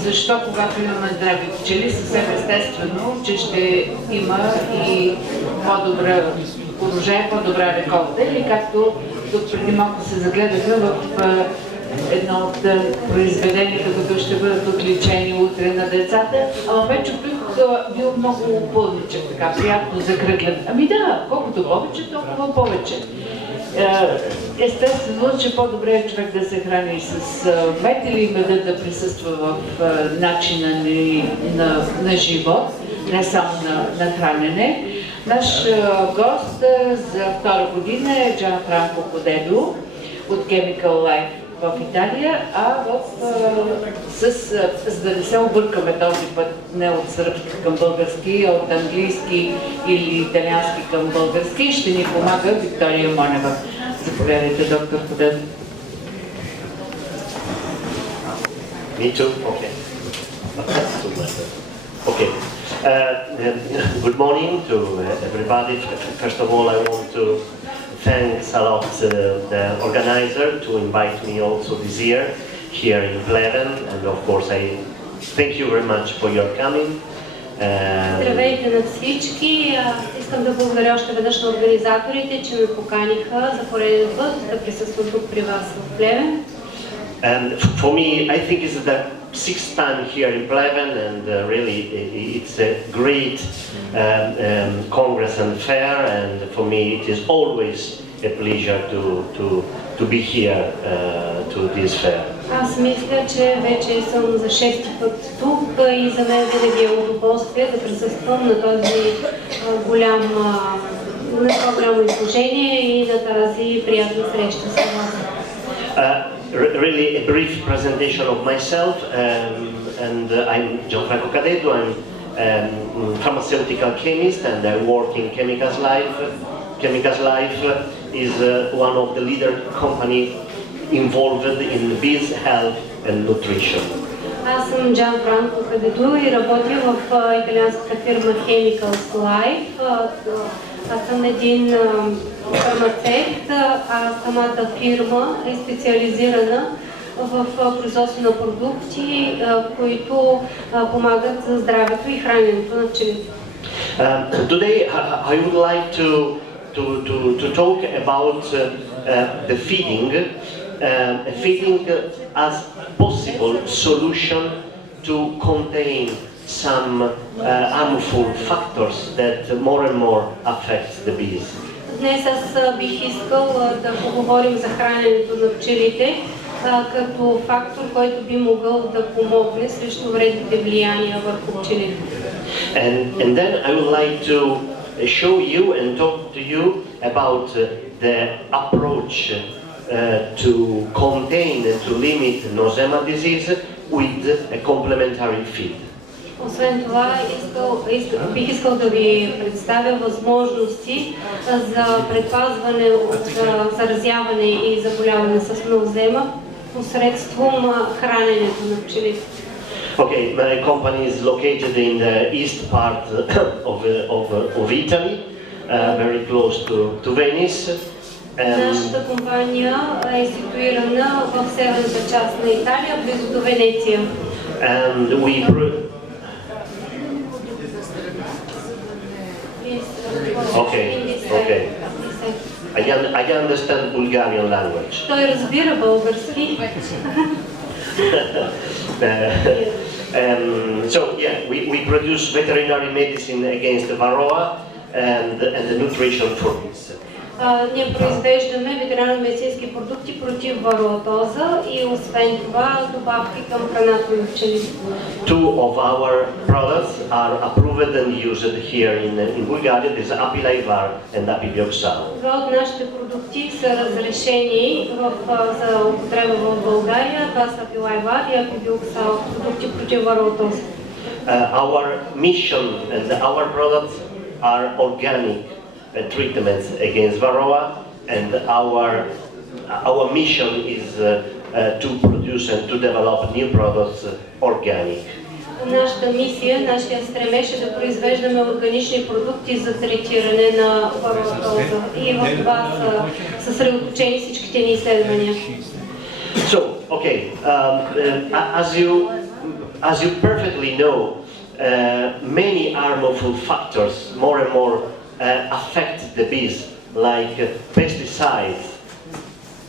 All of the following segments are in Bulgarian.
защо когато имаме здрави пчели, съвсем естествено, че ще има и по-добра урожай, по-добра реколта, или както тук преди малко се загледаха в едно от произведенията, които ще бъдат отличени утре на децата. Ама вече тук бил много пълничък, така приятно закръглен. Ами да, колкото повече, толкова повече. Естествено, че по-добре е човек да се храни с мед или медът да присъства в начина ни на живот, не само на хранене. Наш гост за втора година е Джанфранко Кадеду от Laif в Италия, за да не се объркаме този път не от сръбски към български, а от английски или италиански към български, ще ни помага Виктория Монева. Заповядайте, доктор Кадеду. Me too? Okay. Okay. Good morning to everybody. First of all, I want to thank a lot the organizer to invite me also this year here in Pleven, and of course I thank you very much for your coming. Здравейте на всички! Искам да благодаря още веднъж на организаторите, че ме поканиха за пореден път да присъствам тук при вас в Плевен. And for me, I think it's the sixth time here in Pleven, and really it's a great congress and fair, and for me it is always a pleasure to be here to this fair. Аз мисля, че вече съм за шести път тук и за мен винаги е удоволствие да присъствам на този голямо изложение и на тази приятна среща с вас. Really a brief presentation of myself, and I'm Gianfranco Kadaedu. I'm pharmaceutical chemist and I work in Chemicals Laif. Chemicals Laif is one of the leader company involved in bees health and nutrition. Аз съм Джанфранко Кадеду и работя в италианската фирма Chemicals Laif. Аз съм един фармацевт, а самата фирма е специализирана в производство на продукти, които помагат за здравето и храненето на пчелите. Today I would like to talk about the feeding as possible solution to contain some harmful factors that more and more affect the bees. Днес аз бих искал да поговорим за храненето на пчелите като фактор, който би могъл да помогне срещу вредните влияния върху пчелите. And then I would like to show you and talk to you about the approach to contain and to limit nosema disease with a complementary feed. Освен това, бих искал да ви представя възможности за предпазване от заразяване и заболяване с ноозема посредством храненето на пчелите. Okay, my company is located in the east part of Italy, very close to Venice. Нашата компания е ситуирана в северната част на Италия, близо до Венеция. And we Okay. I understand Bulgarian language. Той разбира български. So yeah, we produce veterinary medicine against varroa and the nutrition for bees. Ние произвеждаме ветеринарно-медицински продукти против вароатоза и освен това добавки към храната на пчелите. Two of our products are approved and used here in Bulgaria. This is Apilaivar and Apibioxal. Два от нашите продукти са разрешени за употреба в България. Това са Apilaivar и Apibioxal, продукти против вароатоза. Our mission and our products are organic treatments against varroa, and our mission is to produce and to develop new products organic. Нашата мисия, нашия стремеж е да произвеждаме органични продукти за третиране на вароатоза и в това са съсредоточени всичките ни изследвания. So, okay, as you as you perfectly know, many harmful factors more and more affect the bees, like pesticides,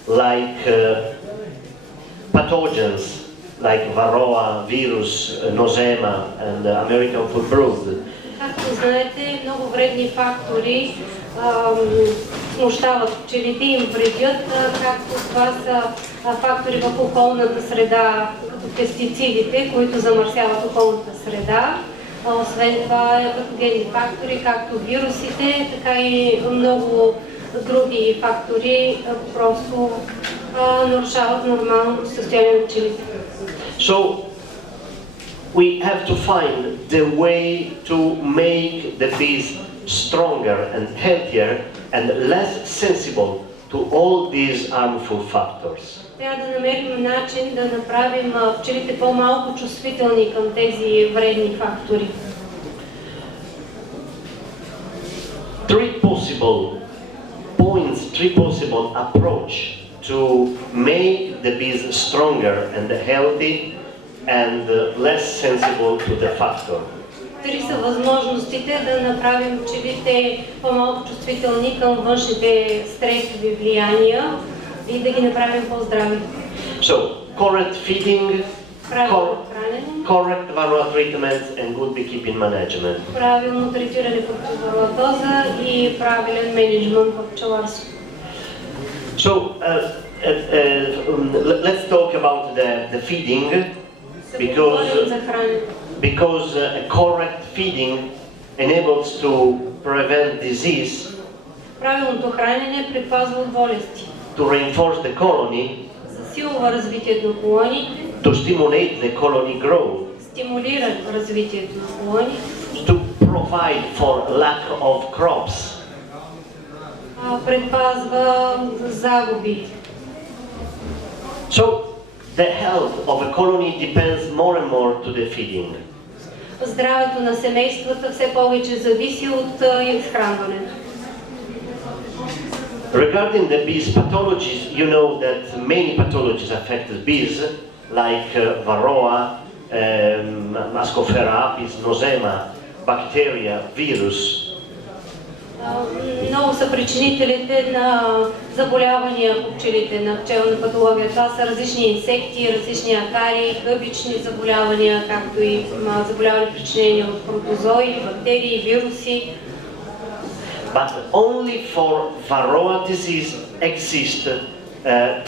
like pathogens, like varroa, virus, nosema, and American foot brood. Както знаете, много вредни фактори смущават пчелите и им вредят, както това са фактори в околната среда, като пестицидите, които замърсяват околната среда. Освен това, патогенни фактори, както вирусите, така и много други фактори просто нарушават нормалното състояние на пчелите. So, we have to find the way to make the bees stronger and healthier and less sensible to all these harmful factors. Трябва да намерим начин да направим пчелите по-малко чувствителни към тези вредни фактори. Three possible approach to make the bees stronger and healthy and less sensible to the factor. Три са възможностите да направим пчелите по-малко чувствителни към външните стресови влияния и да ги направим по-здрави. So, correct feeding, Правилно хранене, correct varroa treatment and good beekeeping management. правилно третиране против вароатоза и правилен мениджмънт в пчеларство. So, let's talk about the feeding, because a correct feeding enables to prevent disease, Правилното хранене предпазва от болести, to reinforce the colony, засилва развитието на колониите, to stimulate the colony growth, стимулира развитието на колони, to provide for lack of crops, предпазва загуби. So, the health of a colony depends more and more to the feeding. Здравето на семействата все повече зависи от изхранването. Regarding the bees pathologies, you know that many pathologies affect the bees, like varroa, Ascosphaera apis, nosema, bacteria, virus. Много са причинителите на заболявания по пчелите, на пчелна патология. Това са различни инсекти, различни акари, гъбични заболявания, както и заболявания причинени от протозои, бактерии, вируси. But only for varroa disease exist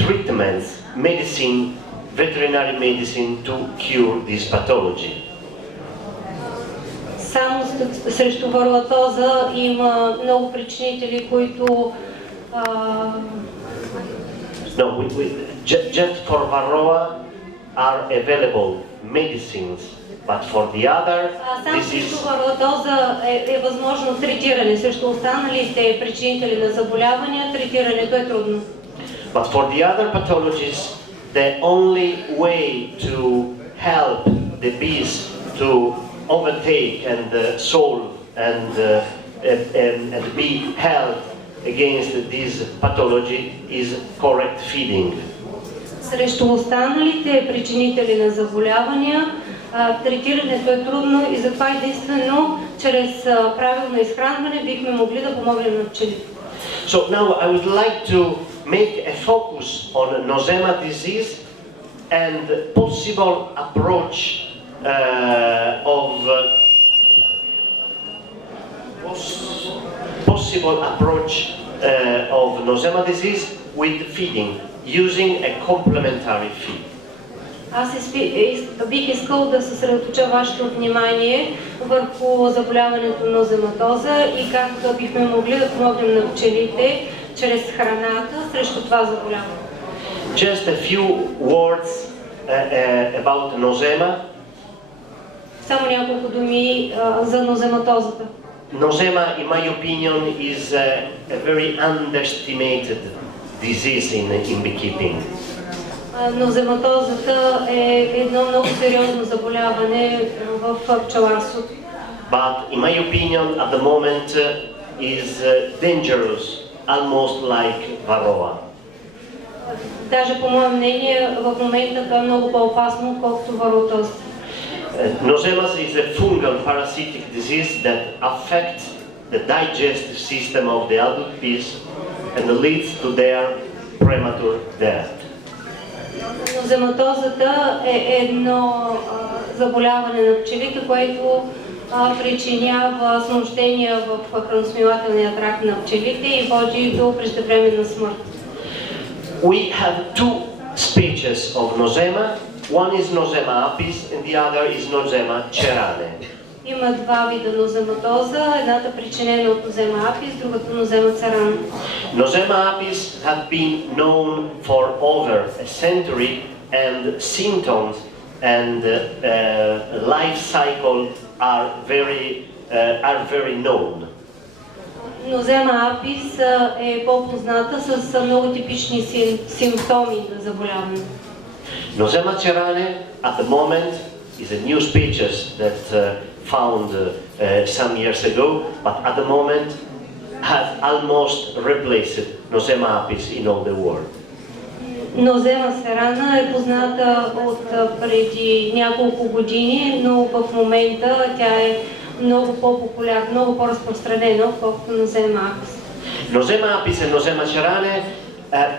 treatments, medicine, veterinary medicine to cure this pathology. Само срещу вароатоза има много причинители, които Just for varroa are available medicines, but for the other само срещу вароатоза е възможно третиране. Срещу останалите причинители на заболявания третирането е трудно. But for the other pathologies, the only way to help the bees to overtake and solve and be held against this pathology is correct feeding. Срещу останалите причинители на заболявания третирането е трудно и затова единствено чрез правилно изхранване бихме могли да помогнем на пчелите. So now I would like to make a focus on nosema disease and possible approach of nosema disease with feeding using a complementary feed. Аз бих искал да съсредоточа вашето внимание върху заболяването на нозематоза и как бихме могли да помогнем на пчелите чрез храната срещу това заболяване. Just a few words about nosema. Само няколко думи за нозематозата. Nosema, in my opinion, is a very underestimated disease in beekeeping. Нозематозата е едно много сериозно заболяване в пчеларството. But in my opinion, at the moment, is dangerous, almost like varroa. Даже по мое мнение, в момента това е много по-опасно, отколкото вароатозата. Nosemas is a fungal parasitic disease that affects the digestive system of the adult bees and leads to their premature death. Нозематозата е едно заболяване на пчелите, което причинява смущения в храносмилателния тракт на пчелите и води до преждевременна смърт. We have two species of Nosema. One is Nosema apis and the other is Nosema cerane. Има два вида нозематоза, едната причинена от Nosema apis, другата Nosema cerana. Nosema apis have been known for over a century, and symptoms and life cycle are very known. Nosema apis е по-позната с много типични симптоми на заболяване. Nosema cerane at the moment is a new species that found some years ago, but at the moment has almost replaced Nosema apis in all the world. Nosema cerana е позната от преди няколко години, но в момента тя е много по-популярна, много по-разпространена, отколкото Nosema apis. Nosema apis and Nosema cerane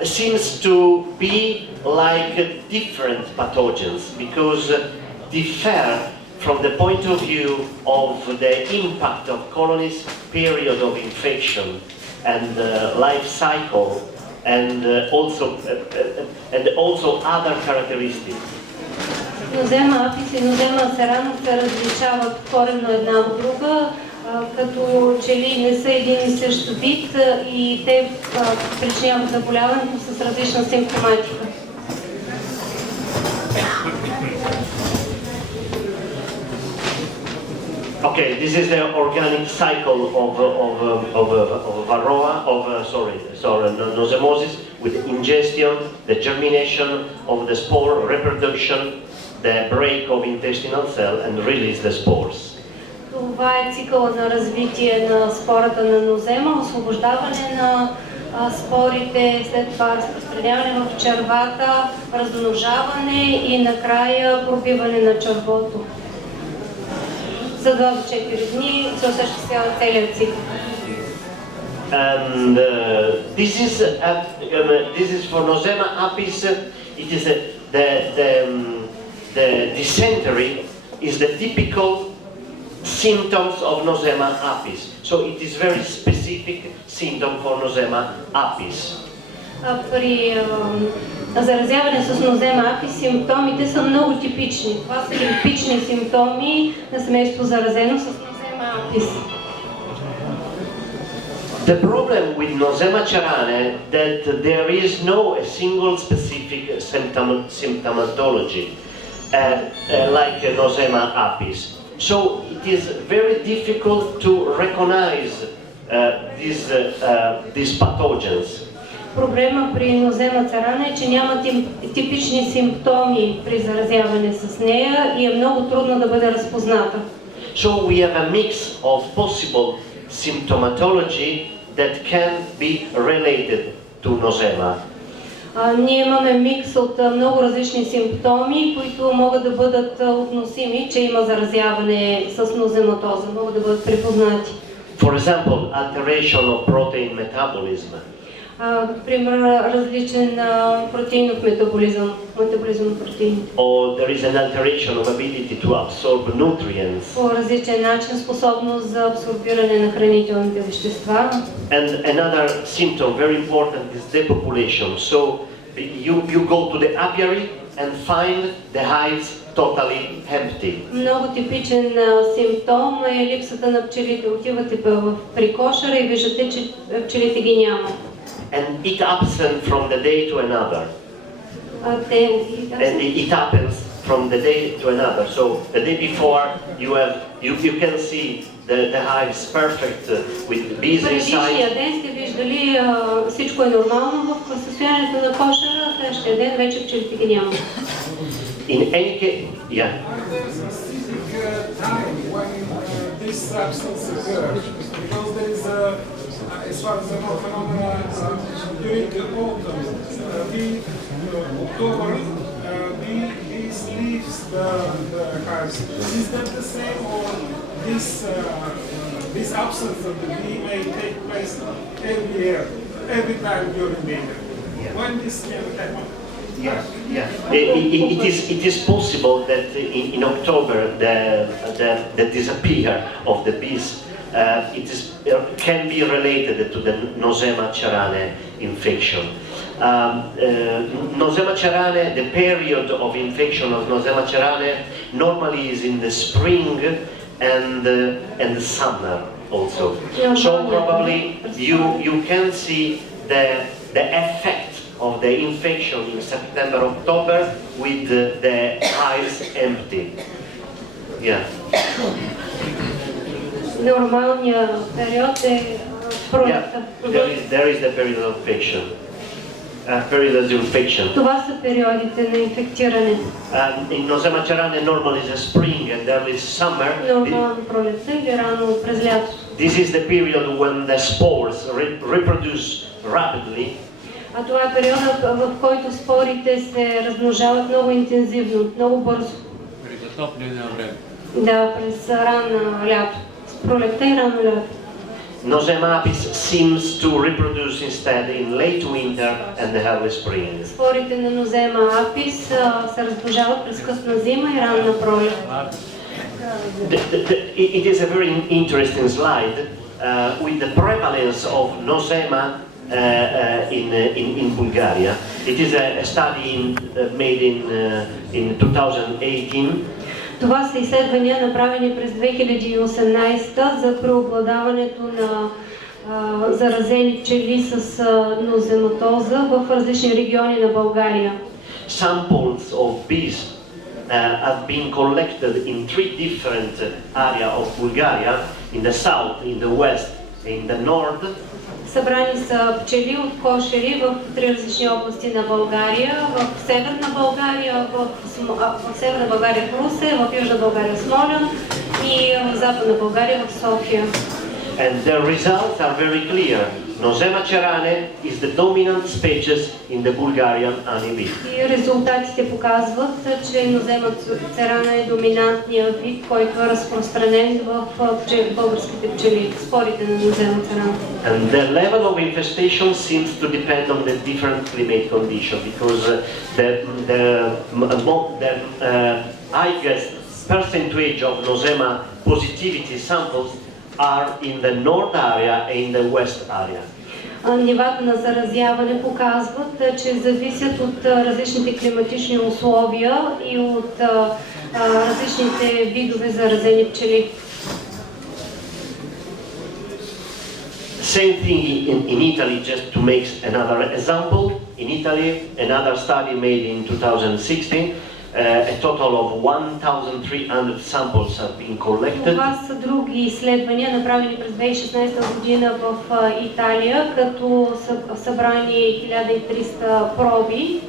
seems to be like different pathogens because differ from the point of view of the impact of colonies, period of infection, and life cycle, and also other characteristics. Nosema apis и Nosema cerana се различават коренно една от друга, като че ли не са един и същ вид и те причиняват заболяването с различна симптоматика. Okay, this is the organic cycle of nosemosis, with ingestion, the germination of the spore, reproduction, the break of intestinal cell, and release the spores. Това е цикъла на развитие на спората на нозема, освобождаване на спорите, след това разпространяване в червата, размножаване и накрая пробиване на червото. За 2 до 4 дни се осъществява целият цикъл. And this is for Nosema apis. It is the dysentery is the typical symptoms of Nosema apis. So it is very specific symptom for Nosema apis. При заразяване с Nosema apis симптомите са много типични. Това са типични симптоми на семейство заразено с Nosema apis. The problem with Nosema cerane that there is no single specific symptomatology like Nosema apis. So it is very difficult to recognize these pathogens. Проблема при Nosema cerana е, че няма типични симптоми при заразяване с нея и е много трудно да бъде разпозната. So we have a mix of possible symptomatology that can be related to Nosema. Ние имаме микс от много различни симптоми, които могат да бъдат относими, че има заразяване с нозематоза, могат да бъдат припознати. For example, alteration of protein metabolism. Например, различен протеинов метаболизъм на протеините. Or there is an alteration of ability to absorb nutrients. По различен начин способност за абсорбиране на хранителните вещества. And another symptom very important is depopulation. So you go to the apiary and find the hives totally empty. Много типичен симптом е липсата на пчелите. Отивате при кошера и виждате, че пчелите ги няма. And it absent from the day to another. And it happens from the day to another. So the day before you can see the hives perfect with bees inside. Предишния ден сте виждали всичко е нормално в състоянието на кошера, следващия ден вече пчелите ги няма. In any case, yeah. There's a specific time when this absence occurs, because there is as far as I know, phenomena during the autumn, October, these leaves, the hives, is that the same, or this absence of the bee may take place every year, every time during the year? When this can happen? It is possible that in October the disappear of the bees can be related to the Nosema cerane infection. Nosema cerane, the period of infection of Nosema cerane normally is in the spring and the summer also. So probably you can see the effect of the infection in September, October with the hives empty. Yeah. Нормалният период е пролетта. There is the period of infection. Period of infection. Това са периодите на инфектиране. In Nosema cerane normally is a spring and early summer. Нормално пролетта или рано през лятото. This is the period when the spores reproduce rapidly. А това е периода, в който спорите се размножават много интензивно, много бързо. При затопляне време. Да, през рано лято. Пролетта и рано лято. Nosema apis seems to reproduce instead in late winter and the early spring. Спорите на Nosema apis се размножават през късна зима и ранна пролет. It is a very interesting slide with the prevalence of Nosema in Bulgaria. It is a study made in 2018. Това са изследвания, направени през 2018 за преобладаването на заразени пчели с нозематоза в различни региони на България. Samples of bees have been collected in 3 different areas of Bulgaria, in the south, in the west, in the north. Събрани са пчели от кошери в 3 различни области на България, в Северна България, в Северна България в Русе, в Южна България в Смолян и в Западна България в София. And the results are very clear. Nosema cerane is the dominant species in the Bulgarian honeybee. И резултатите показват, че Nosema cerana е доминантният вид, който е разпространен в българските пчели, спорите на Nosema cerana. And the level of infestation seems to depend on the different climate conditions, because the highest percentage of Nosema positivity samples are in the north area and in the west area. Нивата на заразяване показват, че зависят от различните климатични условия и от различните видове заразени пчели. Same thing in Italy, just to make another example. In Italy, another study made in 2016. A total of 1,300 samples have been collected. Това са други изследвания, направени през 2016 година в Италия, като са събрани 1300 проби.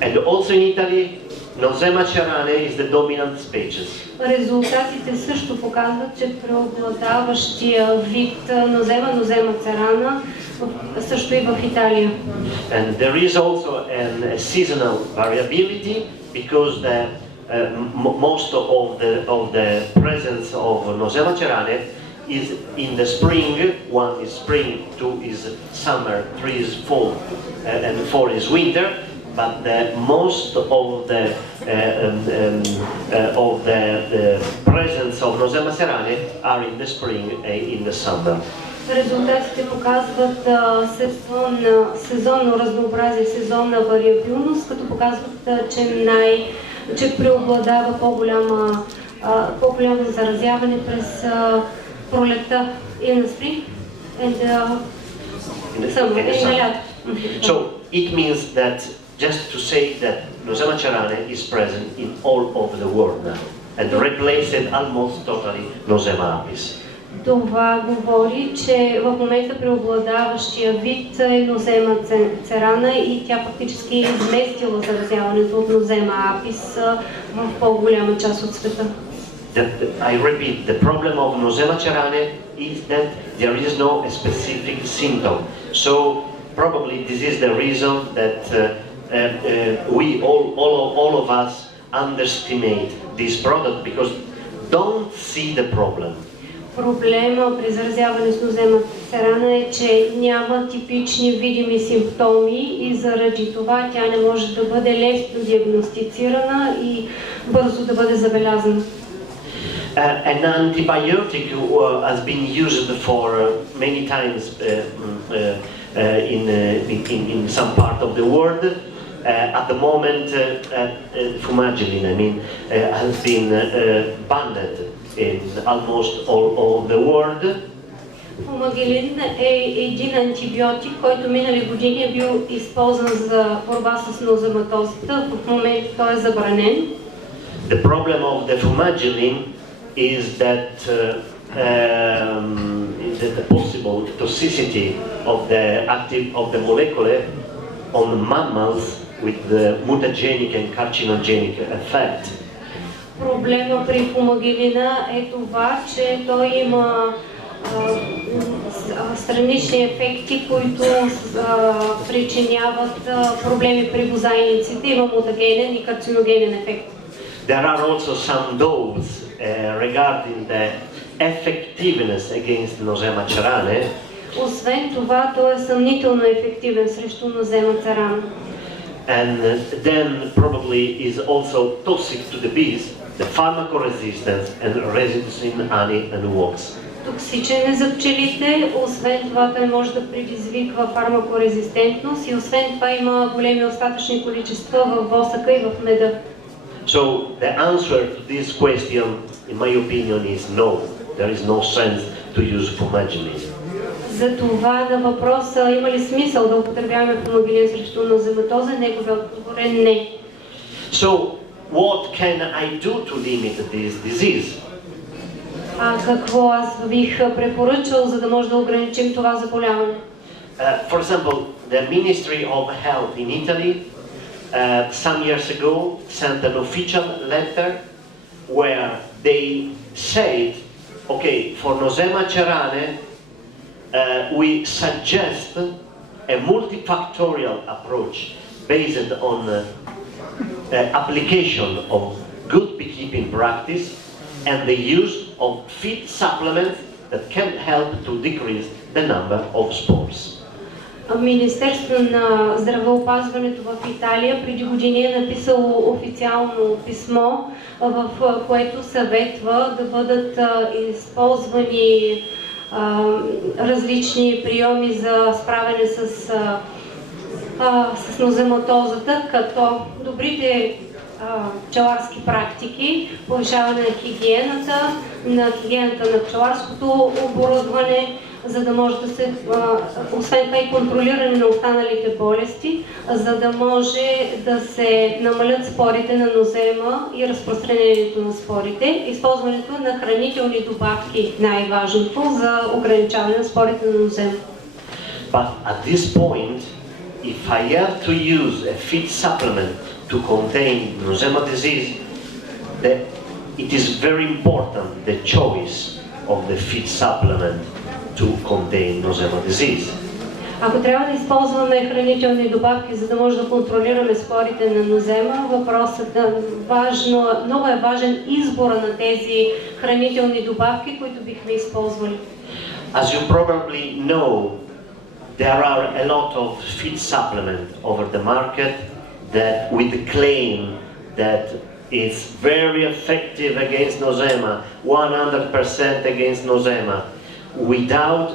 And also in Italy, Nosema cerane is the dominant species. Резултатите също показват, че преобладаващия вид Nosema cerana също и в Италия. And there is also a seasonal variability, because most of the presence of Nosema cerane is in the spring. 1 is spring, 2 is summer, 3 is fall, and 4 is winter. But most of the presence of Nosema cerane are in the spring and in the summer. Резултатите показват сезонно разнообразие, сезонна вариабилност, като показват, че преобладава по-голямо заразяване през пролетта и на спринг и на лято. So it means that, just to say that Nosema cerane is present in all over the world now and replaced almost totally Nosema apis. Това говори, че в момента преобладаващия вид е Nosema cerana и тя фактически е изместила заразяването от Nosema apis в по-голяма част от света. I repeat, the problem of Nosema cerane is that there is no specific symptom. So probably this is the reason that we all of us underestimate this product because don't see the problem. Проблема при заразяване с нозема царана е, че няма типични видими симптоми и заради това тя не може да бъде лесно диагностицирана и бързо да бъде забелязана. An antibiotic has been used for many times in some part of the world. At the moment, fumagillin, has been banned in almost all the world. Фумагилин е един антибиотик, който минали години е бил използван за борба с нозематозата. В момента той е забранен. The problem of the fumagillin is that the possible toxicity of the molecule on mammals with the mutagenic and carcinogenic effect. Проблема при фумагилина е това, че той има странични ефекти, които причиняват проблеми при бозайниците. Има мутагенен и карциногенен ефект. There are also some doubts regarding the effectiveness against Nosema ceranae. Освен това, той е съмнително ефективен срещу нозема царана. And then probably is also toxic to the bees, the pharmacoresistance and residues in honey and wax. Токсичен е за пчелите, освен това той може да предизвиква фармакорезистентност и освен това има големи остатъчни количества в восъка и в меда. So the answer to this question, in my opinion, is no. There is no sense to use fumagillin. За това на въпроса има ли смисъл да употребяваме фумагилин срещу нозематоза, неговият отговор е не. So what can I do to limit this disease? Какво аз бих препоръчал, за да може да ограничим това заболяване? For example, the Ministry of Health in Italy some years ago sent an official letter where they said, okay, for Nosema ceranae we suggest a multifactorial approach based on application of good beekeeping practice and the use of feed supplements that can help to decrease the number of spores. Министерството на здравеопазването в Италия преди години е написало официално писмо, в което съветва да бъдат използвани различни приеми за справяне с нозематозата, като добрите пчеларски практики, повишаване на хигиената на пчеларското оборудване, за да може да се, освен това и контролиране на останалите болести, за да може да се намалят спорите на нозема и разпространението на спорите. Използването на хранителни добавки най-важното за ограничаване на спорите на нозема. But at this point, if I have to use a feed supplement to contain Nosema disease, it is very important the choice of the feed supplement to contain Nosema disease. Ако трябва да използваме хранителни добавки, за да може да контролираме спорите на нозема, въпросът е много е важен избора на тези хранителни добавки, които бихме използвали. As you probably know, there are a lot of feed supplements over the market that with the claim that it's very effective against Nosema, 100% against Nosema, without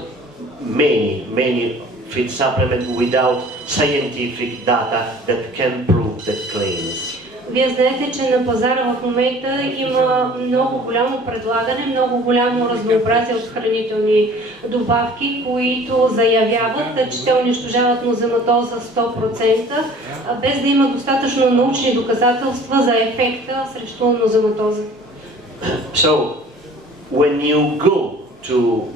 many feed supplements without scientific data that can prove that claims. Вие знаете, че на пазара в момента има много голямо предлагане, много голямо разнообразие от хранителни добавки, които заявяват, че те унищожават нозематоза 100%, без да има достатъчно научни доказателства за ефекта срещу нозематоза. So, when you go to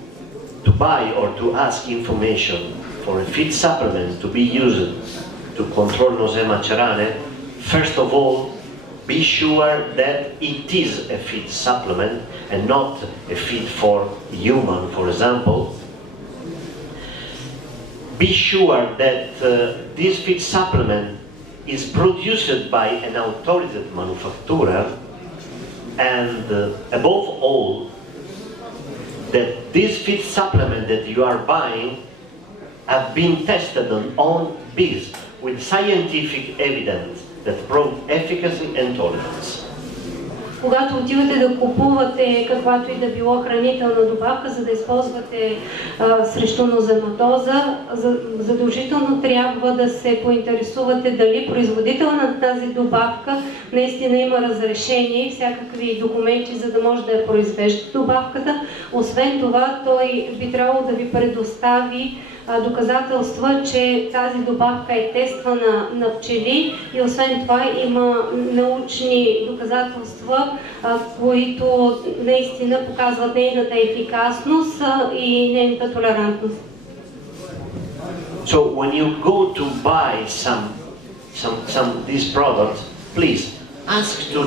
buy or to ask information for a feed supplement to be used to control Nosema ceranae, first of all, be sure that it is a feed supplement and not a feed for human, for example. Be sure that this feed supplement is produced by an authorized manufacturer, and above all, that this feed supplement that you are buying have been tested on bees with scientific evidence that prove efficacy and tolerance. Когато отивате да купувате каквато и да било хранителна добавка, за да използвате срещу нозематоза, задължително трябва да се поинтересувате дали производител на тази добавка наистина има разрешение и всякакви документи, за да може да я произвежда добавката. Освен това, той би трябвало да ви предостави доказателства, че тази добавка е тествана на пчели и освен това има научни доказателства, които наистина показват нейната ефикасност и нейната толерантност. So when you go to buy some these products, please ask to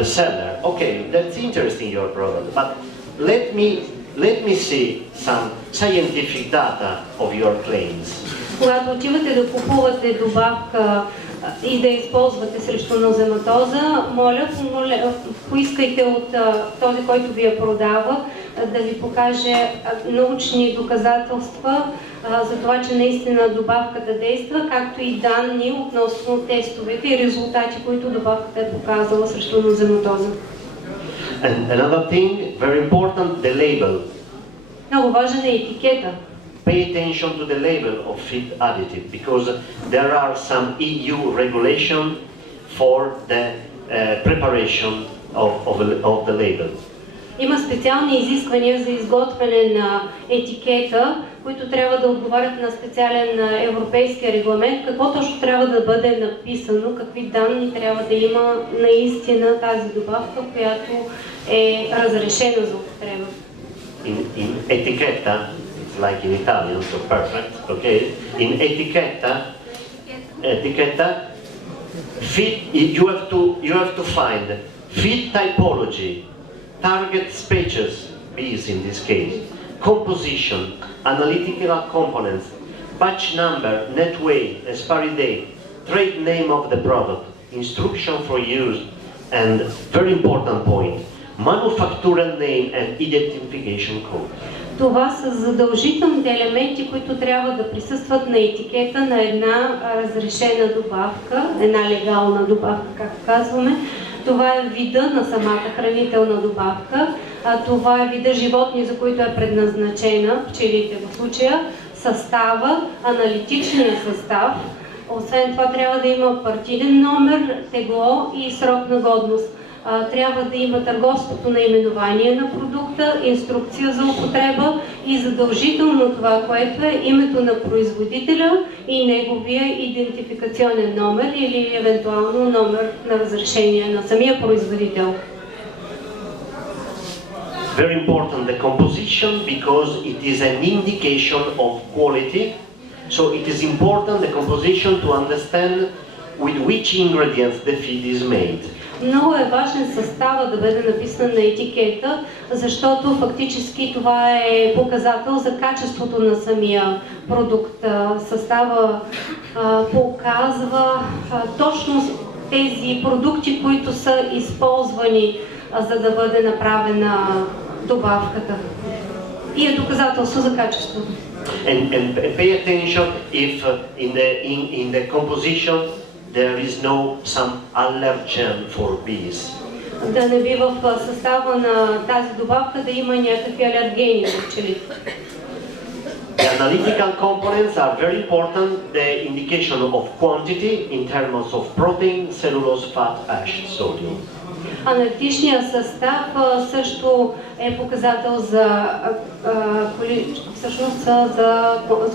the seller. Okay, that's interesting, your product, but let me see some scientific data of your claims. Когато отивате да купувате добавка и да използвате срещу нозематоза, моля, поискайте от този, който ви я продава, да ви покаже научни доказателства за това, че наистина добавката действа, както и данни относно тестовете и резултати, които добавката е показала срещу нозематоза. And another thing, very important, the label. Много важен е етикета. Pay attention to the label of feed additive, because there are some EU regulation for the preparation of the label. Има специални изисквания за изготвяне на етикета, които трябва да отговарят на специален европейски регламент. Какво точно трябва да бъде написано, какви данни трябва да има наистина тази добавка, която е разрешена за употреба. In etichetta, it's like in Italian, so perfect, okay? In etichetta, feed, you have to find feed typology, target species, bees in this case, composition, analytical components, batch number, net weight, expiry date, trade name of the product, instruction for use, and very important point, manufacturer name and identification code. Това са задължителните елементи, които трябва да присъстват на етикета на една разрешена добавка, една легална добавка, както казваме. Това е вида на самата хранителна добавка, това е вида животни, за които е предназначена, пчелите в случая, състава, аналитичния състав. Освен това трябва да има партиден номер, тегло и срок на годност. Трябва да има търговското наименование на продукта, инструкция за употреба и задължително това, което е името на производителя и неговия идентификационен номер или евентуално номер на разрешение на самия производител. Very important, the composition, because it is an indication of quality. So it is important, the composition, to understand with which ingredients the feed is made. Много е важен състава да бъде написан на етикета, защото фактически това е показател за качеството на самия продукт. Състава показва точно тези продукти, които са използвани, за да бъде направена добавката. И е доказателство за качеството. And pay attention if in the composition there is no some allergen for bees. Да не би в състава на тази добавка да има някакви алергени в пчелите. The analytical components are very important. The indication of quantity in terms of protein, cellulose, fat, ash, sodium. Аналитичният състав също е показател за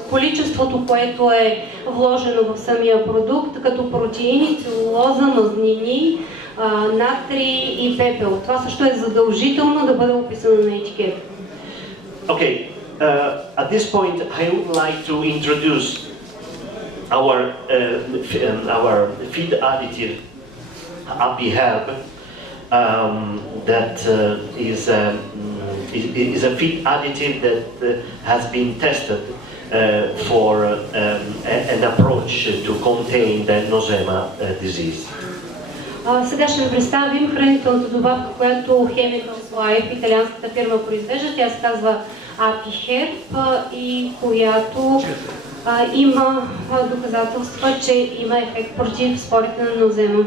количеството, което е вложено в самия продукт, като протеини, целулоза, мазнини, натрий и пепел. Това също е задължително да бъде описано на етикета. Okay, at this point I would like to introduce our feed additive API-Herb. That is a feed additive that has been tested for an approach to contain the nosema disease. Сега ще ви представим хранителната добавка, която Chemicals Laif, италианската фирма, произвежда. Тя се казва Herb и която има доказателства, че има ефект против спорите на нозема.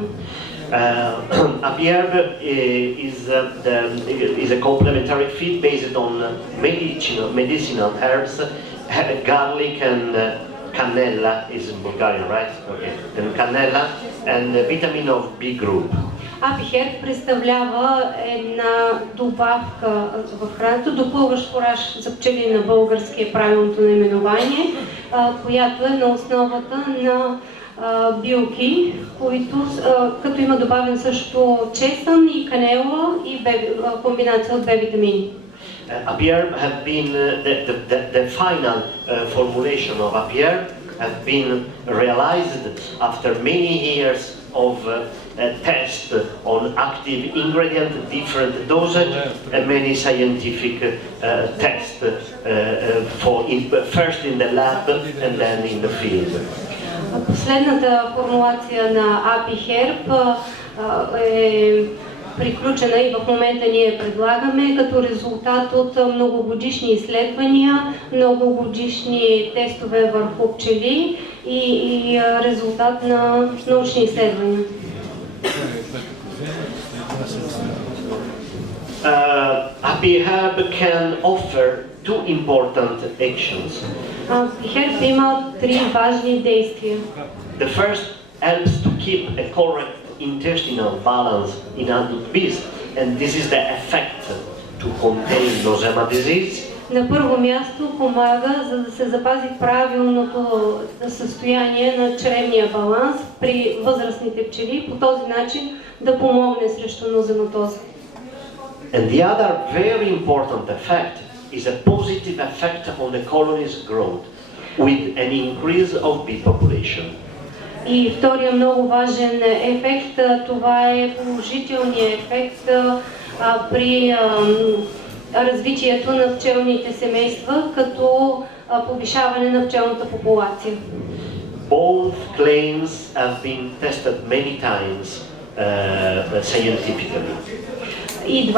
Herb is a complementary feed based on medicinal herbs, garlic and cannella is in Bulgarian, right? Okay. And cannella and vitamin of B group. Herb представлява една добавка в храната, допълващ фураж за пчели на български е правилното наименование, която е на основата на билки, които, като има добавен също чесън и канела и комбинация от две витамини. Herb have been the final formulation of Herb have been realized after many years of test on active ingredient, different dosage, and many scientific tests first in the lab and then in the field. Последната формулация на Herb е приключена и в момента ние предлагаме като резултат от многогодишни изследвания, многогодишни тестове върху пчели и резултат на научни изследвания. Herb can offer two important actions. Herb има три важни действия. The first helps to keep a correct intestinal balance in adult bees, and this is the effect to contain nosema disease. На първо място помага, за да се запази правилното състояние на чревния баланс при възрастните пчели, по този начин да помогне срещу нозематоза. And the other very important effect is a positive effect on the colony's growth with an increase of bee population. И втория много важен ефект, това е положителният ефект при развитието на пчелните семейства, като повишаване на пчелната популация. Both claims have been tested many times scientifically. И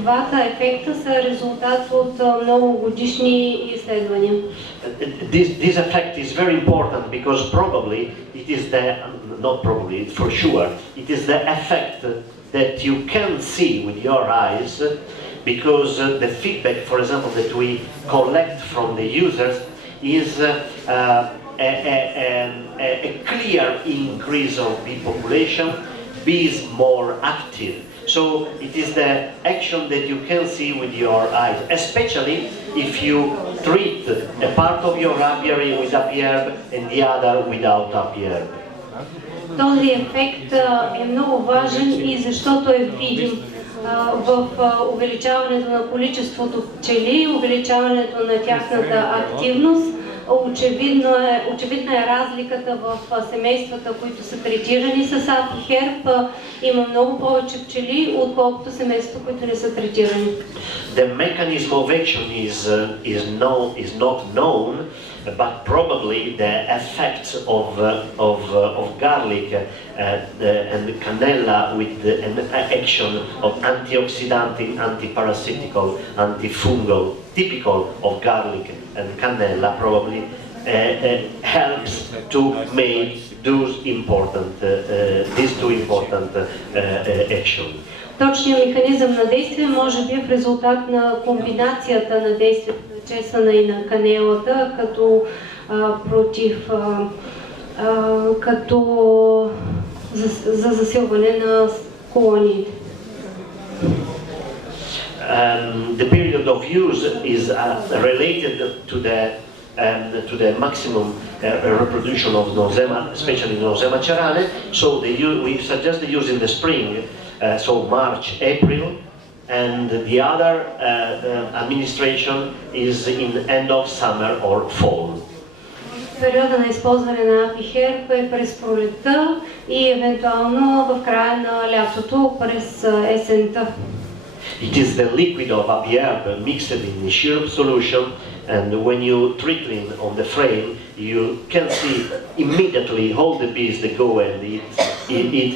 двата ефекта са резултат от многогодишни изследвания. This effect is very important because probably it is for sure, it is the effect that you can see with your eyes, because the feedback, for example, that we collect from the users is a clear increase of bee population, bees more active. So it is the action that you can see with your eyes, especially if you treat a part of your apiary with Herb and the other without Herb. Този ефект е много важен и защото е видим в увеличаването на количеството пчели, увеличаването на тяхната активност. Очевидна е разликата в семействата, които са третирани с Herb. Има много повече пчели, отколкото семейства, които не са третирани. The mechanism of action is not known, but probably the effects of garlic and cannella with an action of antioxidant, antiparasitical, antifungal, typical of garlic and cannella probably helps to make these two important actions. Точният механизъм на действие може би в резултат на комбинацията на действието на чесъна и на канелата, като за засилване на колониите. The period of use is related to the maximum reproduction of nosema, especially nosema cerane. So we suggest the use in the spring, so March, April, and the other administration is in end of summer or fall. Периода на използване на Herb е през пролетта и евентуално в края на лятото, през есента. It is the liquid of Herb mixed in syrup solution and when you trickle on the frame, you can see immediately all the bees that go and eat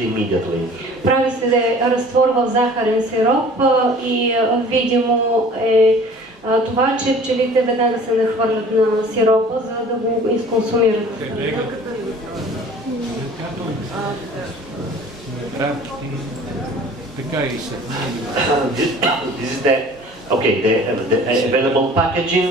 immediately. Прави се разтвор в захарен сироп и видимо е това, че пчелите веднага се нахвърлят на сиропа, за да го изконсумират. This is the available packaging.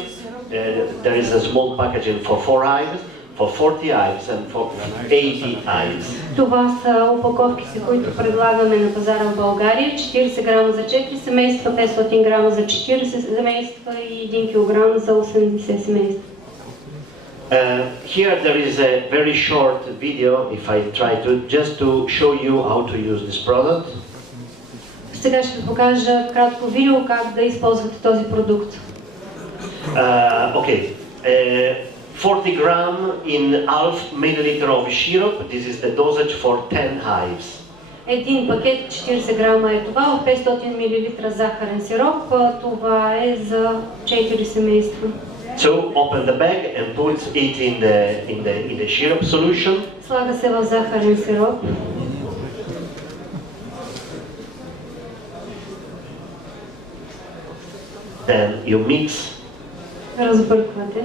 There is a small packaging for 4 hives, for 40 hives and for 80 hives. Това са опаковките, които предлагаме на пазара в България. 40 грама за 4 семейства, 500 грама за 40 семейства и 1 килограм за 80 семейства. Here there is a very short video, if I try to, just to show you how to use this product. Сега ще покажа кратко видео как да използвате този продукт. 40 gram in half milliliter of syrup. This is the dosage for 10 hives. Един пакет 40 грама е това, в 500 мл захарен сироп. Това е за 4 семейства. So open the bag and put it in the syrup solution. Слага се в захарен сироп. Then you mix. Разбърквате.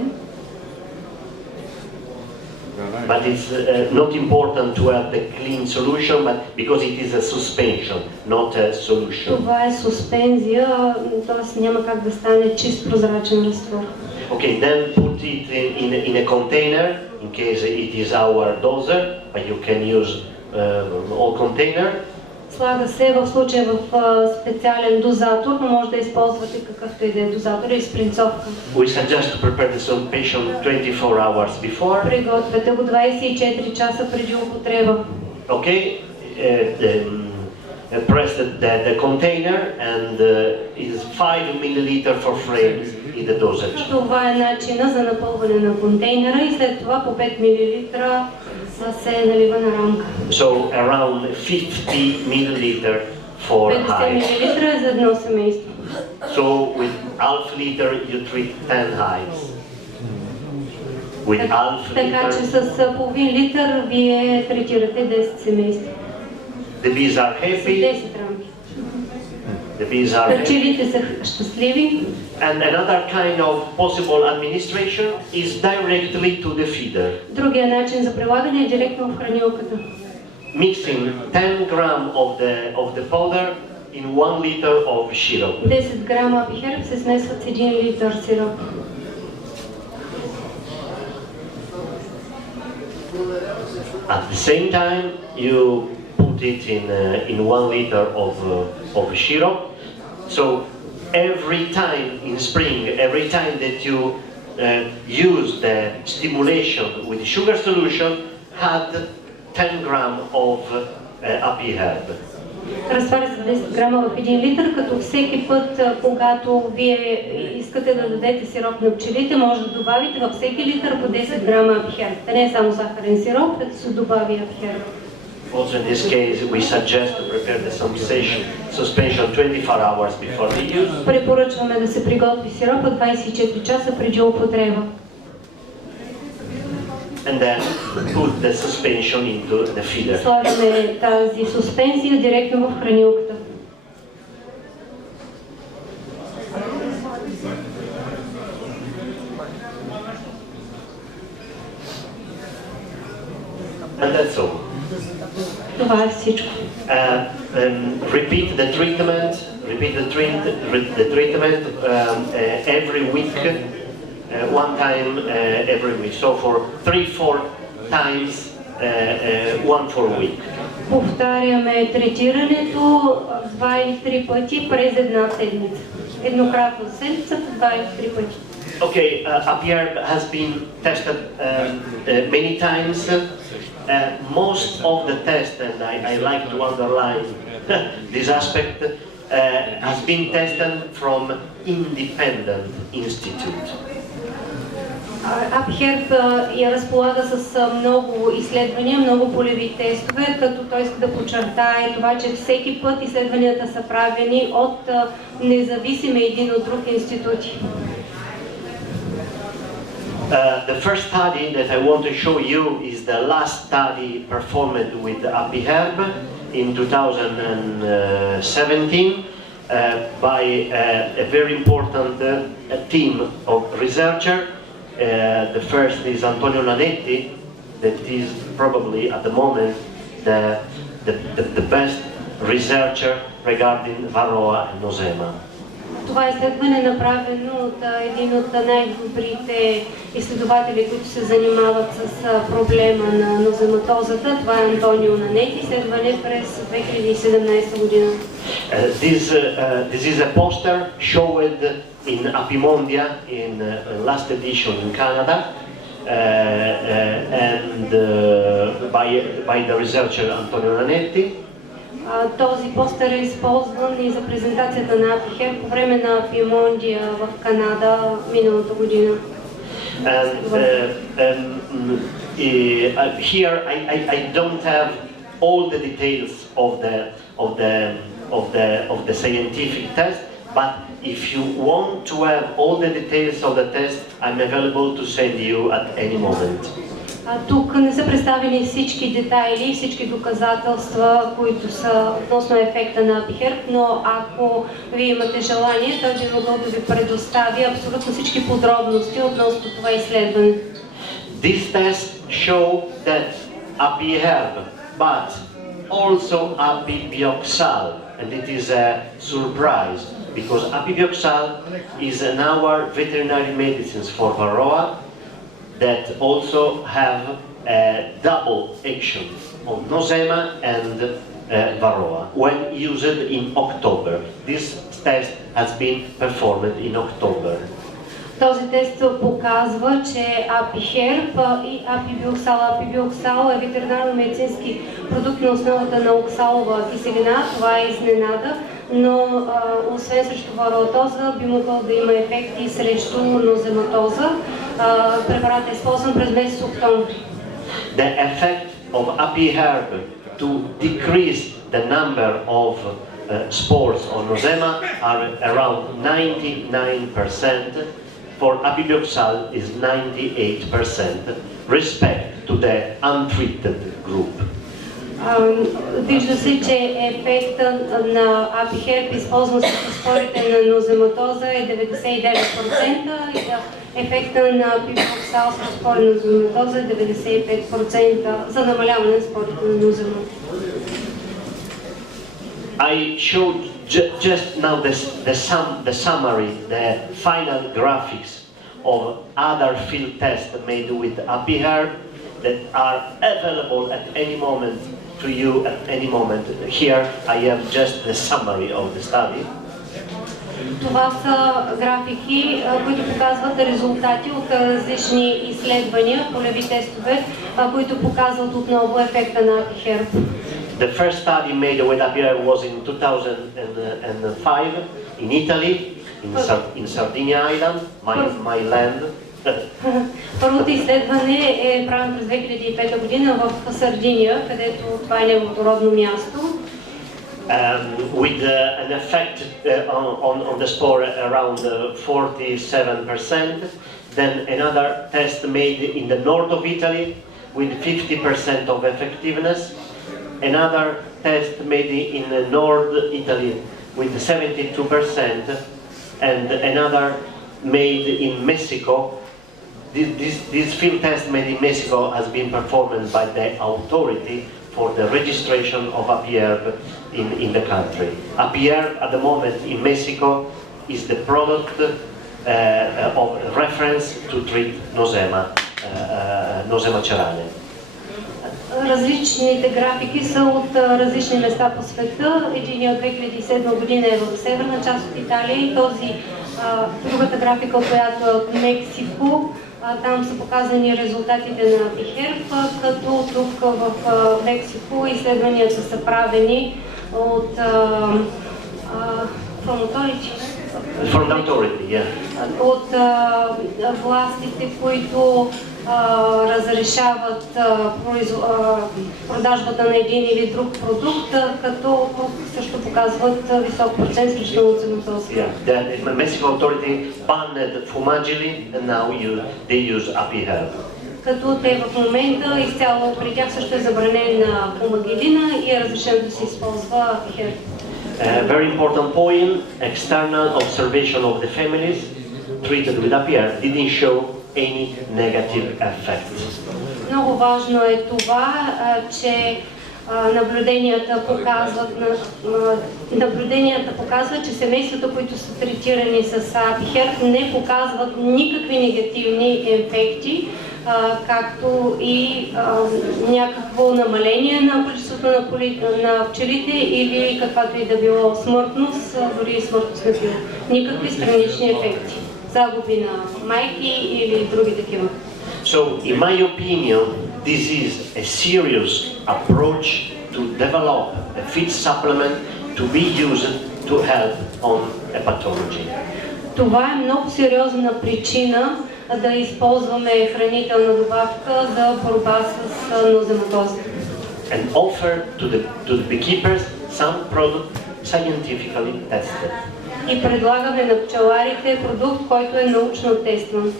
But it's not important to have the clean solution, but because it is a suspension, not a solution. Това е суспензия, т.е. няма как да стане чист прозрачен разтвор. Okay, then put it in a container in case it is our doser, but you can use all container. Слага се в случая в специален дозатор, но може да използвате какъвто и да е дозатор и спринцовка. We suggest to prepare the suspension 24 hours before. Приготвяте го 24 часа преди употреба. Okay, press the container and is 5 milliliter for frames in the dosage. Това е начина за напълване на контейнера и след това по 5 мл се налива на рамка. So around 50 milliliter for 50 hives. мл е за едно семейство. So with half liter you treat 10 hives. With half Така че liter, с половин литър вие третирате 10 семейства. the bees are С happy. 10 рамки. The bees are happy. Пчелите са щастливи. And another kind of possible administration is directly to the feeder. Другия начин за прилагане е директно в хранилката. Mixing 10 gram of the powder in 1 liter of syrup. 10 грама апихерб се смесват с 1 литър сироп. At the same time, you put it in 1 liter of syrup. So every time in spring, every time that you use the stimulation with sugar solution, add 10 gram of api herb. Разтваря се 10 грама в 1 литър, като всеки път, когато вие искате да дадете сироп на пчелите, може да добавите във всеки литър по 10 грама апихерб. Не е само захарен сироп, като се добави апихерб. Also in this case, we suggest to prepare the suspension 24 hours before the use. Препоръчваме да се приготви сиропа 24 часа преди употреба. And then put the suspension into the feeder. Слагаме тази суспензия директно в хранилката. And that's all. Това е всичко. Repeat the treatment. Every week, one time every week. So for 3-4 times, one for a week. Повтаряме третирането 2 или 3 пъти през една седмица. Еднократно в седмицата 2 или 3 пъти. Okay, api-herb has been tested many times. Most of the tests, and I like to underline this aspect, has been tested from independent institute. Апхерб я разполага с много изследвания, много полеви тестове, като той иска да подчертае това, че всеки път изследванията са правени от независими един от друг институти. The first study that I want to show you is the last study performed with API-Herb in 2017 by a very important team of researchers. The first is Antonio Nanetti, that is probably at the moment the best researcher regarding Varroa and Nosema. Това изследване е направено от един от най-добрите изследователи, които се занимават с проблема на нозематозата. Това е Антонио Нанети, изследване през 2017 година. This is a poster showed in Apimondia in last edition in Canada and by the researcher Antonio Nanetti. Този постер е използван и за презентацията на API-Herb по време на Апимондия в Канада миналата година. Here I don't have all the details of the scientific test, but if you want to have all the details of the test, I'm available to send you at any moment. Тук не са представени всички детайли, всички доказателства, които са относно ефекта на API-Herb, но ако вие имате желание, той би могъл да ви предостави абсолютно всички подробности относно това изследване. This test show that API-Herb, but also apibioxal, and it is a surprise because apibioxal is in our veterinary medicines for Varroa that also have a double action on Nosema and Varroa when used in October. This test has been performed in October. Този тест показва, че API-Herb и апибиоксал е ветеринарно-медицински продукт на основата на оксалова киселина. Това е изненада, но освен срещу вароатоза би могъл да има ефекти срещу нозематоза. Препаратът е използван през месец октомври. The effect of API-Herb to decrease the number of spores on Nosema are around 99%. For apibioxal is 98%, respect to the untreated group. Вижда се, че ефектът на API-Herb, използван с спорите на нозематоза, е 99%, и ефектът на апибиоксал с спори на нозематоза е 95% за намаляване на спорите на нозематоза. I showed just now the summary, the final graphics of other field tests made with API-Herb that are available at any moment to you at any moment. Here I have just the summary of the study. Това са графики, които показват резултати от различни изследвания, полеви тестове, които показват отново ефекта на API-Herb. The first study made with API-Herb was in 2005 in Italy, in Sardinia Island, my land. Първото изследване е правено през 2005 година в Сардиния, където това е неговото родно място. With an effect on the spore around 47%. Then another test made in the north of Italy with 50% of effectiveness. Another test made in North Italy with 72%, and another made in Mexico. This field test made in Mexico has been performed by the authority for the registration of API-Herb in the country. API-Herb at the moment in Mexico is the product of reference to treat Nosema cerane. Различните графики са от различни места по света. Един от 2007 година е в северна част от Италия и другата графика, която е от Мексико. Там са показани резултатите на API-Herb, като тук в Мексико изследванията са правени от от властите, които разрешават продажбата на един или друг продукт, като също показват висок процент срещу луцинозоз. The Mexican authority banned fumagili and now they use api-herb. Като те в момента изцяло при тях също е забранена фумагилина и е разрешено да се използва апи-херб. Very important point, external observation of the families treated with api-herb didn't show any negative effects. Много важно е това, че наблюденията показват, че семействата, които са третирани с апи-херб, не показват никакви негативни ефекти, както и някакво намаление на количеството на пчелите или каквато и да било смъртност, дори и смъртност на пил. Никакви странични ефекти, загуби на майки или други такива. So, in my opinion, this is a serious approach to develop a feed supplement to be used to help on a pathology. Това е много сериозна причина да използваме хранителна добавка за борба с нозематоза. And offer to the beekeepers some product scientifically tested. И предлагаме на пчеларите продукт, който е научно тестван.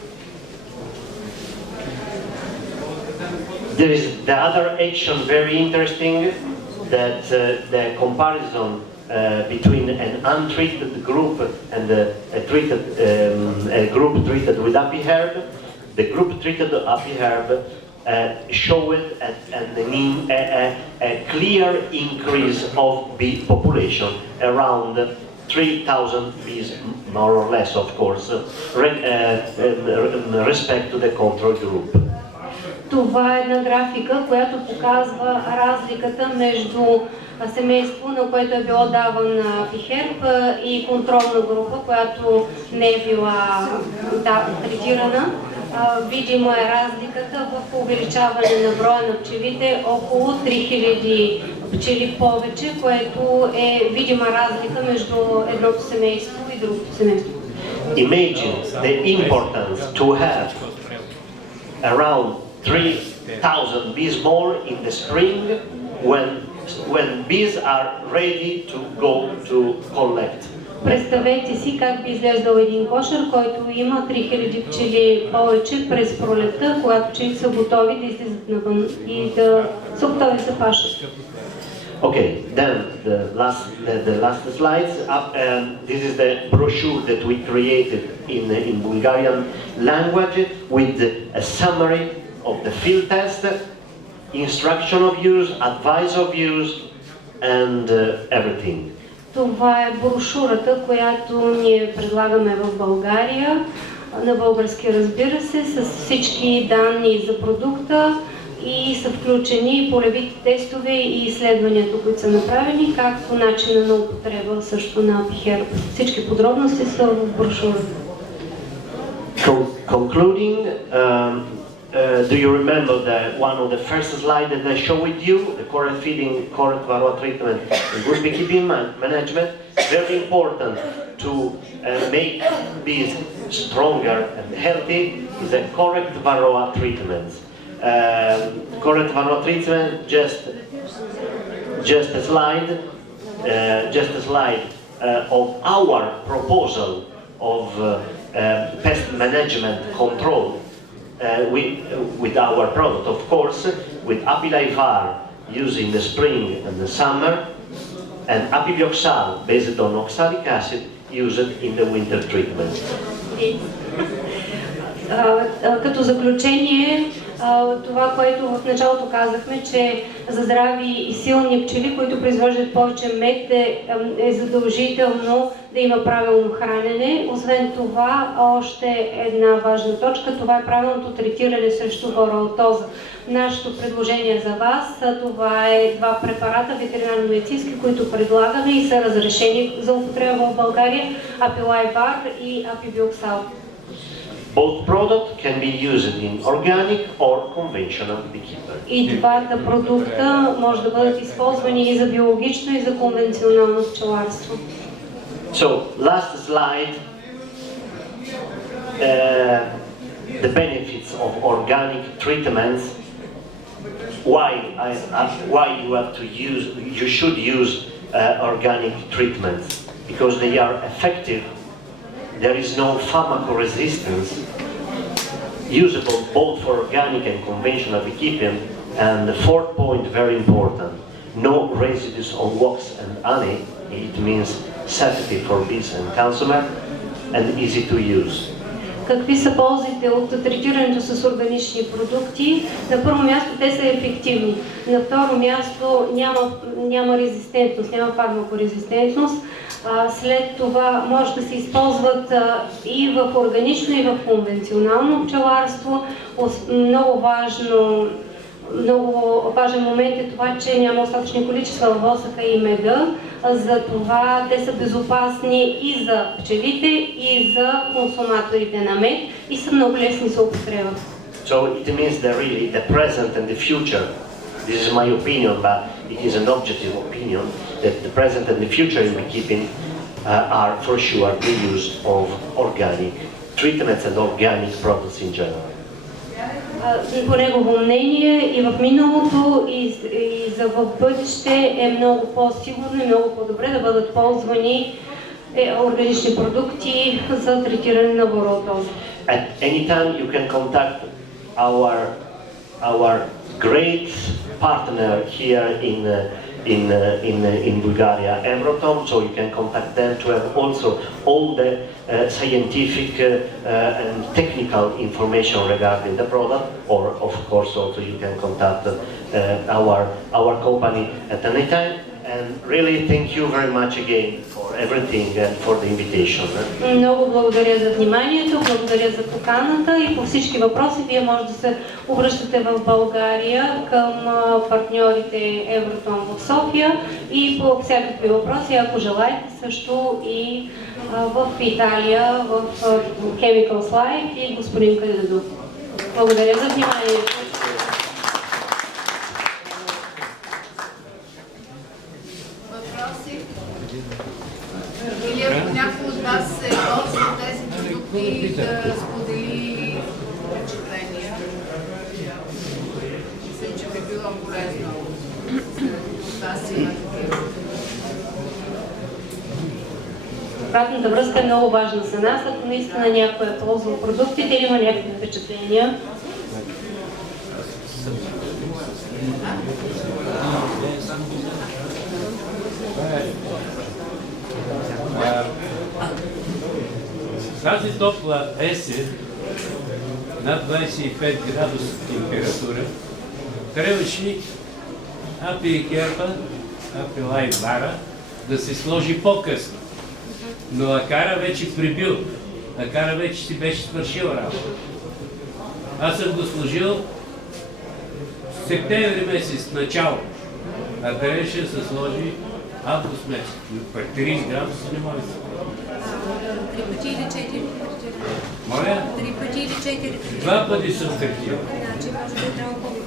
There is the other action very interesting, that the comparison between an untreated group and a group treated with api-herb. The group treated with api-herb showed a clear increase of bee population, around 3,000 bees, more or less, of course, respect to the control group. Това е една графика, която показва разликата между семейство, на което е било даван апи-херб, и контролна група, която не е била третирана. Видима е разликата в увеличаване на броя на пчелите, около 3000 пчели повече, което е видима разлика между едното семейство и другото семейство. Imagine the importance to have around 3,000 bees more in the spring when bees are ready to go to collect. Представете си как би изглеждал един кошер, който има 3000 пчели повече през пролетта, когато пчелите са готови да излизат навън и да са готови за паша. Okay, then the last slides. This is the brochure that we created in Bulgarian language with a summary of the field test, instruction of use, advice of use, and everything. Това е брошурата, която ние предлагаме в България, на български, разбира се, с всички данни за продукта, и са включени полевите тестове и изследванията, които са направени, както начина на употреба също на апи-херб. Всички подробности са в брошурата. Concluding, do you remember one of the first slides that I showed with you, the correct feeding, correct varroa treatment, and good beekeeping management? Very important to make bees stronger and healthy is the correct varroa treatment. Correct varroa treatment, just a slide of our proposal of pest management control with our product, of course, with Laif S.p.A used in the spring and the summer, and apibioxal based on oxalic acid used in the winter treatment. Като заключение, това, което в началото казахме, че за здрави и силни пчели, които произвеждат повече мед, е задължително да има правилно хранене. Освен това, още една важна точка, това е правилното третиране срещу вароатоза. Нашето предложение за вас, това е два препарата ветеринарно-медицински, които предлагаме и са разрешени за употреба в България, Laif S.p.A и апибиоксал. Both products can be used in organic or conventional beekeeping. И двата продукта може да бъдат използвани и за биологично, и за конвенционално пчеларство. So, last slide. the benefits of organic treatments, why you have to use, you should use organic treatments, because they are effective. There is no pharmacoresistance, usable both for organic and conventional beekeeping. And the fourth point, very important, no residues of wax and honey. It means safety for bees and consumer, and easy to use. Какви са ползите от третирането с органични продукти? На първо място те са ефективни. На второ място няма резистентност, няма фармакорезистентност. След това може да се използват и в органично, и в конвенционално пчеларство. Много важен момент е това, че няма остатъчни количества в восъка и меда. Затова те са безопасни и за пчелите, и за консуматорите на мед и са много лесни за употреба. So it means that really the present and the future, this is my opinion, but it is an objective opinion, that the present and the future in beekeeping are for sure the use of organic treatments and organic products in general. По негово мнение и в миналото, и за в бъдеще е много по-сигурно и много по-добре да бъдат ползвани органични продукти за третиране на боротоза. At any time you can contact our great partner here in Bulgaria, Evrotom, so you can contact them to have also all the scientific and technical information regarding the product, or of course also you can contact our company at any time. And really thank you very much again for everything and for the invitation. Много благодаря за вниманието, благодаря за поканата и по всички въпроси вие може да се обръщате в България към партньорите Евротом в София и по всякакви въпроси, ако желаете, също и в Италия, в Chemicals Laif и господин Кадеду. Благодаря за вниманието. Или ако някой от вас се ползва тези продукти, да сподели впечатления. Мисля, че би било полезно от вас има такива. Обратната връзка е много важна за нас, ако наистина някой е ползвал продуктите или има някакви впечатления. Тази топла есен, над 25 градуса температура, трябваше апи Laif S.p.A да се сложи по-късно. Но Акара вече прибил, Акара вече си беше свършил работа. Аз съм го сложил в септември месец, начало, а трябваше да се сложи август месец. При 30 градуса не може да се. 3 пъти или 4 пъти? Моля? 3 пъти или 4 пъти? 2 пъти съм третирал. Значи може да е трябва повече.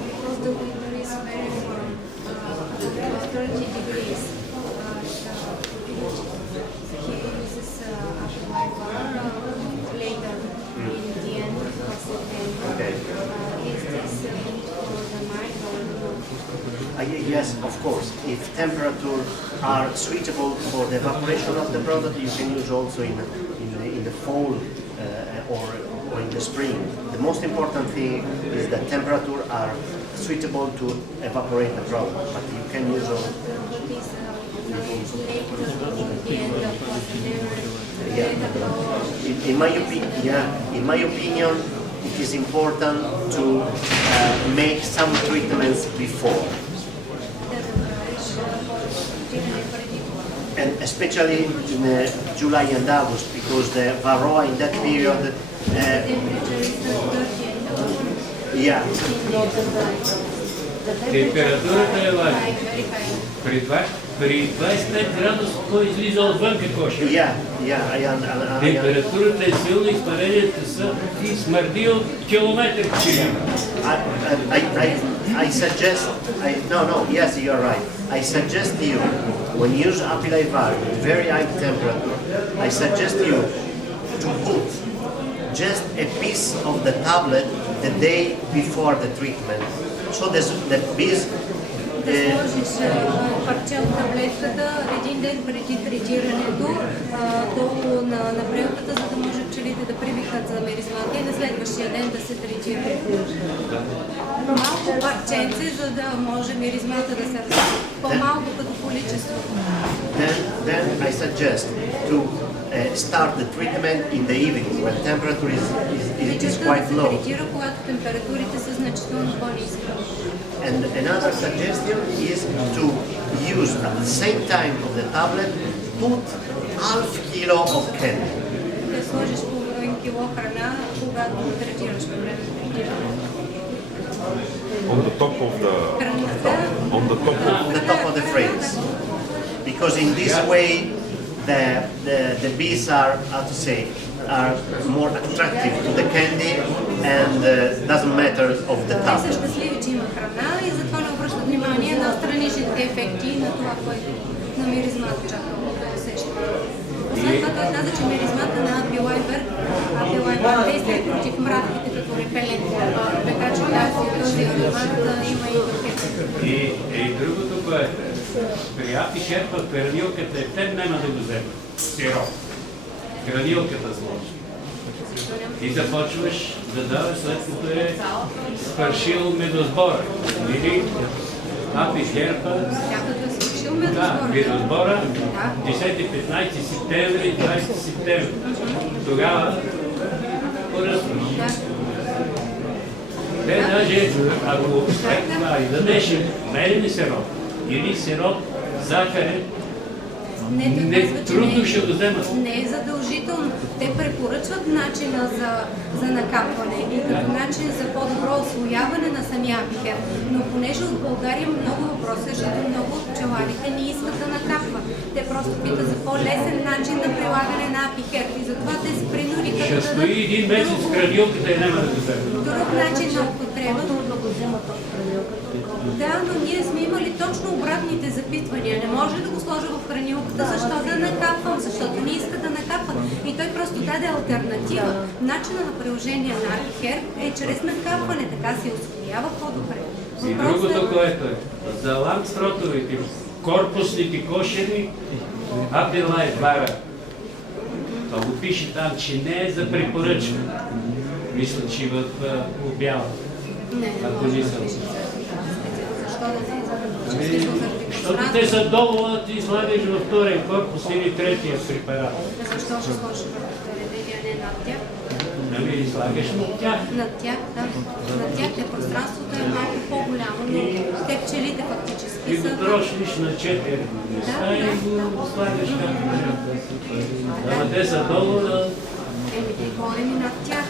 Because the winter is very warm, 30 degrees. He uses Laif later in the end of September. Is this good for the mind or no? Yes, of course. If temperatures are suitable for the evaporation of the product, you can use also in the fall or in the spring. The most important thing is that temperatures are suitable to evaporate the product, but you can use also. In my opinion, it is important to make some treatments before. And especially in July and August, because the varroa in that period, Температурата е важна. При 25 градуса кой излиза отвън какво ще? Температурата е силна, изпаренията са и смърди от километър пчели. I suggest, yes, you're right. I suggest you, when you use Laif S.p.A. with very high temperature, I suggest you to put just a piece of the tablet the day before the treatment. So the bees Да сложиш парче от таблетката един ден преди третирането долу на брелката, за да може пчелите да привикнат за миризмата и на следващия ден да се третира. Малко парченце, за да може миризмата да се разви. По-малко като количество. Then I suggest to start the treatment in the evening when temperature is quite low. Да се третира, когато температурите са значително по-ниски. And another suggestion is to use at the same time of the tablet, put half kilo of candy. Да сложиш половин кило храна, когато третираш по време на третирането. On the top of the frames. Because in this way the bees are, how to say, are more attractive to the candy and doesn't matter of the Те са tablet. щастливи, че има храна и затова не обръщат внимание на страничните ефекти на това, което на миризмата чака да усещат. Освен това той каза, че миризмата на апилайбер действа против мравките като репелент, така че този аромат има и друг ефект. И другото, което при апихерпа в хранилката те няма да го вземат. Сироп. Хранилката сложи. И започваш да даваш след като е свършил медосбора. Или апихерпа. Да, медосбора 10-15 септември, 20 септември. Тогава поръсваш. Те даже, ако след това и дадеш мерени сироп или сироп захарен, трудно ще го вземат. Не е задължително. Те препоръчват начина за накапване и като начин за по-добро усвояване на самия апихер. Но понеже от България има много въпроси, защото много от пчеларите не искат да накапват. Те просто питат за по-лесен начин на прилагане на апихер и затова те се принудиха Ще стои един месец в хранилката и няма да го вземат. друг начин на употреба. Да, но ние сме имали точно обратните запитвания. Не може да го сложа в хранилката, защо да накапвам, защото не иска да накапва. И той просто даде алтернатива. Начинът на приложение на апихер е чрез накапване, така се усвоява по-добре. И другото, което е, за лангстротовите, корпусните кошерни, апилай бара. Това го пише там, че не е за препоръчване. Мисля, че в обява. Не може да пише. Защо да не е за препоръчване? Защото те са долу, а ти слагаш във втория корпус или третия препарат. Защо ще сложиш върху тередели, а не над тях? Нали, слагаш над тях. Над тях, да. Над тях пространството е малко по-голямо, но те пчелите фактически И го са... трошниш на 4 места и го слагаш там. Ама те са долу, Еми, да ходим и над тях.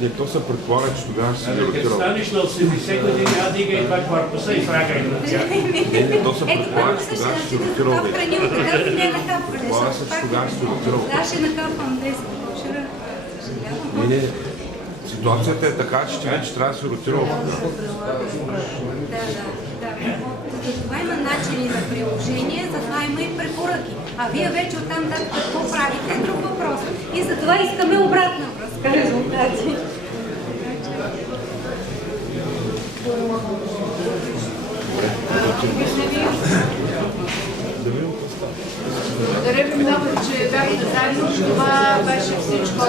Не, то се предполага, че тогава ще се като ротира. станеш на 80 години, а дигай два корпуса и фрагай на тях. Не, то се предполага, че тогава ще се ротира. Това в хранилката не е накапване. Предполага се, че тогава ще се ротира. Да, ще накапвам 10. Не, ситуацията е така, че ти вече трябва да се ротира. Да. Това има начини на приложение, затова има и препоръки. А вие вече оттам какво правите е друг въпрос. И затова искаме обратна връзка, резултати. Благодаря ви много, че бяхте заедно. Това беше всичко.